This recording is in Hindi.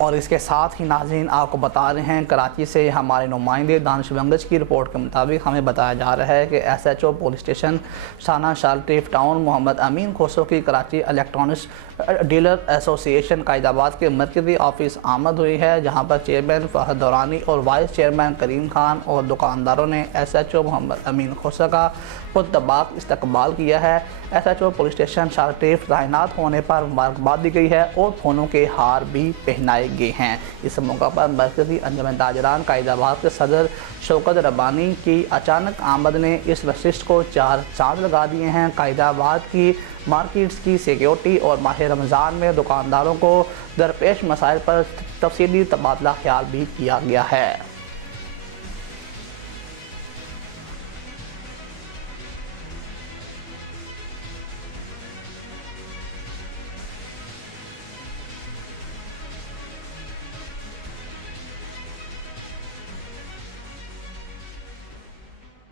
और इसके साथ ही नाज़रीन आपको बता रहे हैं, कराची से हमारे नुमाइंदे दानिश बंगश की रिपोर्ट के मुताबिक हमें बताया जा रहा है कि SHO पुलिस स्टेशन शाना शालटीफ टाउन मोहम्मद अमीन खोसो की Karachi electronics dealer association Qaidabad के मरकज़ी ऑफिस आमद हुई है, जहां पर चेयरमैन फहद दौरानी और वाइस चेयरमैन करीम खान और दुकानदारों ने SHO मोहम्मद अमीन खोसा का पुरतबाक इस्तकबाल किया है। SHO पुलिस स्टेशन शालटीफ तैनात होने पर मुबारकबाद दी गई है और फ़ोनों के हार भी पहनाए गए हैं। इस मौका पर मरकज़ी अंजुमन ताजरान कायदाबाद के सदर शौकत रब्बानी की अचानक आमद ने इस नशिस्त को 4 चांद लगा दिए हैं। कायदाबाद की मार्केट्स की सिक्योरिटी और माह रमज़ान में दुकानदारों को दरपेश मसाइल पर तफसीली तबादला ख्याल भी किया गया है।